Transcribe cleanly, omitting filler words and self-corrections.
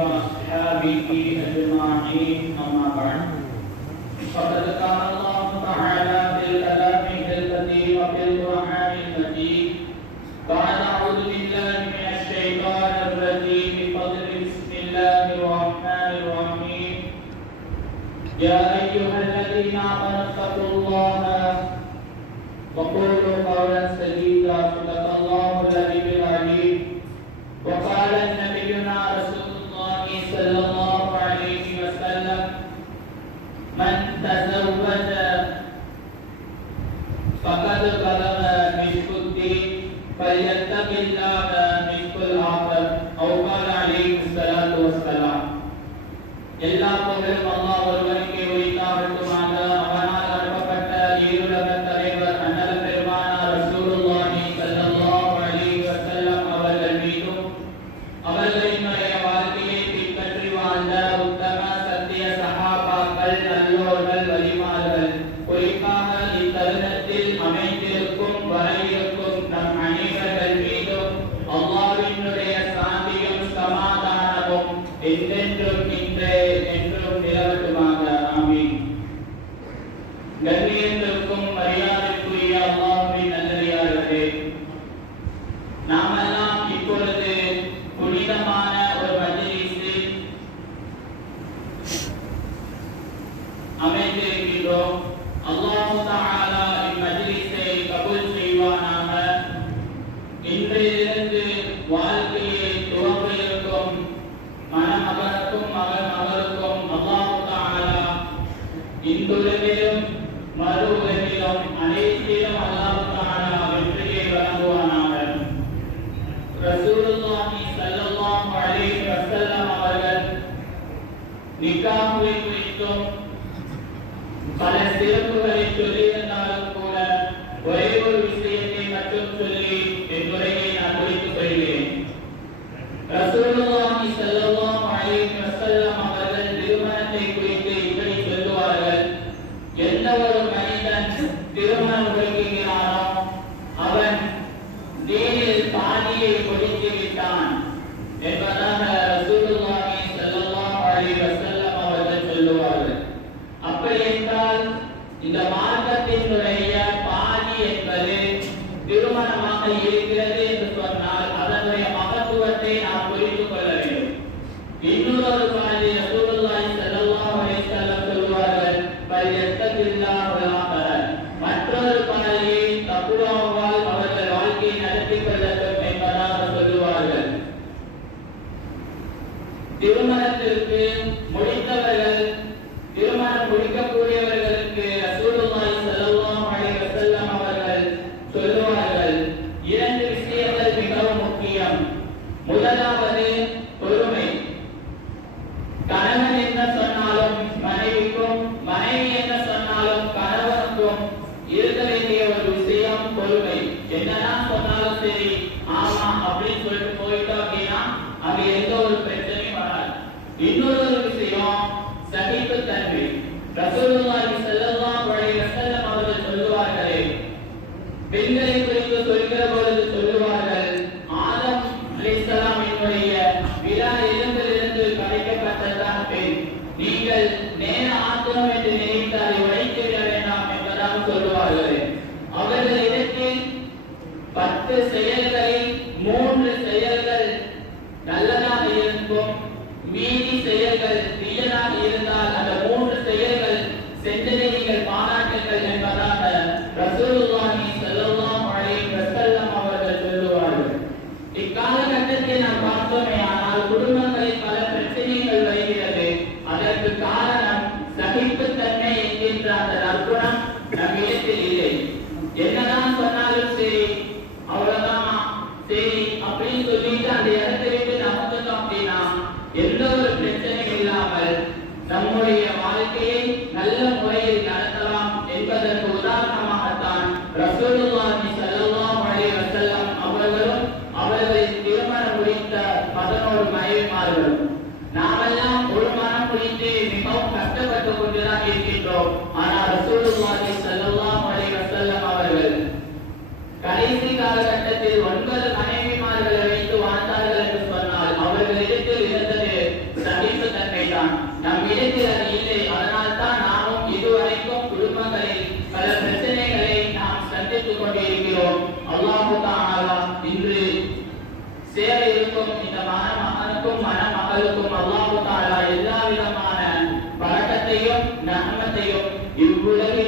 وأصحابه أجمعين أما بعد فقد قال الله تعالى في كلامه القديم وفي القرآن المجيد بعد أعوذ بالله من الشيطان الرجيم بفضل بسم الله الرحمن الرحيم يا أيها الذين آمنوا اتقوا الله وقولوا قولا سديدا صدق الله العلي العظيم وقال نبينا رسول الله صلى الله عليه وسلم من تزوج فقد بلغ نصف الدين فليتق الله نصف الآخر أو قال عليه الصلاة والسلام எல்லா புகழும் அல்லாஹ் ஒருவனுக்கே உரித்தாகட்டுமாக. அவனால் அனுப்பப்பட்ட ஈருலக தலைவர் அண்ணல் பெருமானார் ரசூலுல்லாஹி ஸல்லல்லாஹு அலைஹி வஸல்லம் அவர்கள் மீதும் அவர்களினுடைய வாழ்க்கையை பின்பற்றி வாழ்ந்த உத்தம சத்திய சஹாபாக்கள் நல்லோர்கள் வலிமார்கள் குறிப்பாக இத்தருணத்தில் அமைந்திருக்கும் வர இருக்கும் நம் அனைவர்கள் மீதும் அல்லாஹ்வினுடைய சாந்தியும் சமாதானமும் என்றென்றும் என்றும் நிலவட்டுமாக. ஆமீன். கண்ணியத்திற்கும் மரியாதைக்குரிய அல்லாஹ்வின் நல்லடியார்களே, நாமெல்லாம் இப்பொழுது புனிதமான ஒரு மஜ்லிஸில் அமைந்திருக்கிறோம். அல்லாஹ் தஆலா இம்மஜ்லிஸை கபூல் செய்வானாக. இன்றிலிருந்து வாழ்க்கையை துவங்க இருக்கும் மணமகனுக்கும் மகளுக்கும் அல்லாஹ் தஆலா இன்றுலகிலும் மறு உலகிலும் அனைத்திலும் அல்லாஹ் தஆலா வெற்றியை வழங்குவானாக. ரசூலுல்லாஹி ஸல்லல்லாஹு அலைஹி வஸல்லம் அவர்கள் நிக்காஹை குறித்தும் பல சிறப்புகளை சொல்லியிருந்தாலும் கூட ஒரே ஒரு விஷயத்தை மட்டும் சொல்லி என் உரையை நான் முடித்துக் கொள்கிறேன். ரசூலுல்லாஹி ஸல்லல்லாஹு அலைஹி வஸல்லம் அவர்கள் திருமணத்தை குறித்து இப்படி சொல்லுவார்கள்: எந்த ஒரு மனிதன் திருமணம் முடிக்கிறானோ அவன் தீனில் பாதியை முடித்து விட்டான் என்பதாக ரசூலுல்லாஹி ஸல்லல்லாஹு அலைஹி வஸல்லம் அவர்கள் சொல்லுவார்கள். அப்படி என்றால் இந்த மார்க்கத்தினுடைய பாதி என்பது திருமணமாக இருக்கிறது என்று சொன்னால் அதனுடைய மகத்துவத்தை நாம் புரிந்து கொள்ள வேண்டும். இன்னொரு பாதி ரசூலுல்லாஹி ஸல்லல்லாஹு அலைஹி வஸல்லம் சொல்வார்கள்: பல்யத்தகில்லாஹு வலா. மற்றொரு பாதி தக்வாவால் அவர்கள் வாழ்க்கையை நடத்திக் கொள்ளட்டும் என்பதாக சொல்லுவார்கள். திருமணத்திற்கு முடித்தவர்கள், திருமணம் முடிக்கக்கூடியவர்களுக்கு ரசூலுல்லாஹி ஸல்லல்லாஹு அலைஹி வஸல்லம் அவர்கள் சொல்லுவார்கள்: இரண்டு விஷயங்கள் மிகவும் முக்கியம். முதலாவது பொறுமை. கணவன் என்ன சொன்னாலும் மனைவிக்கும், மனைவி என்ன சொன்னாலும் கணவனுக்கும் இருக்க வேண்டிய ஒரு விஷயம் பொறுமை. என்னதான் சொன்னாலும் சரி ஆமா அப்படின்னு சொல்லிட்டு போயிட்டோம் அப்படின்னா அங்க எந்த ஒரு பிரச்சனையும் வராது. இன்னொரு விஷயம் சகிப்புத்தன்மை. ரசூலுல்லாஹி ஸல்லல்லாஹு அலைஹி வஸல்லம் அவர்கள் சொல்லுவார்களே, பெண்களை குறித்து சொல்கிற பொழுது சொல்லுவார்கள்: ஆதம் அலைஹிஸ்ஸலாமினுடைய விலா எலும்பிலிருந்து படைக்கப்பட்டதான் பெண். நீங்கள் நேர ஆத்திரம் என்று நினைத்தால் உடைத்து விட வேண்டாம் என்பதாக சொல்லுவார்கள். அவர்களிடத்தில் 10 செயல்களில் 3 செயல்கள் நல்லதாக இருக்கும், மீதி செயல்கள் தீயதாக இருந்தால் அந்த 3 செயல்கள் சென்றதை நீங்கள் பாராட்டுங்கள் என்பதாக ரசூலுல்லாஹி ஸல்லல்லாஹு அலைஹி வஸல்லம் அவர்கள் சொல்லுவார்கள். இக்காலகட்டத்தில் நாம் பார்த்தோமே ஆனால் குடும்பங்களில் பல பிரச்சனைகள் வருகிறது. அதற்கு காரணம் சகிப்புத்தன்மை என்கின்ற அந்த நற்குணம் நம்மிடத்தில் இல்லை. என்னதான் சொன்னாலும் சரி அவ்வளவுதான் சரி அப்படின்னு சொல்லிட்டு அந்த இடத்தை விட்டு நமக்கு அப்படின்னா எந்த ஒரு பிரச்சனையும் இல்லாமல் நம்முடைய வாழ்க்கையை நல்ல முறையில் நடத்தலாம் என்பதற்கு உதாரணமாகத்தான் ரசூலுல்லாஹி ஸல்லல்லாஹு அலைஹி வஸல்லம் அவர்களும் அவர்களின் திருமணம் முடித்த 11 மனைவிமார்களும். நாமெல்லாம் ஒரு மனம் முடித்து மிகவும் கஷ்டப்பட்டு கொண்டுதான் இருக்கின்றோம். ஆனால் ரசூலுல்லாஹி ஸல்லல்லாஹு அலைஹி வஸல்லம் அவர்கள் கடைசி காலகட்டத்தில் 9 மனைவிமார்களை வைத்து வாழ்ந்தார்கள் என்று சொன்னால் அவர்களிடத்தில் இருந்தது என்னிடத்தில் அது இல்லை. அதனால் தான் நாமும் இதுவரைக்கும் குடும்பங்களில் பல பிரச்சனைகளை நாம் சந்தித்துக் கொண்டிருக்கிறோம். அல்லாஹ் தஆலா இன்று சேர இருக்கும் இந்த மணமகனுக்கும் மணமகளுக்கும் அல்லாஹ் தஆலா எல்லா விதமான பரக்கத்தையும் நன்மையையும் இவ்வுலகில்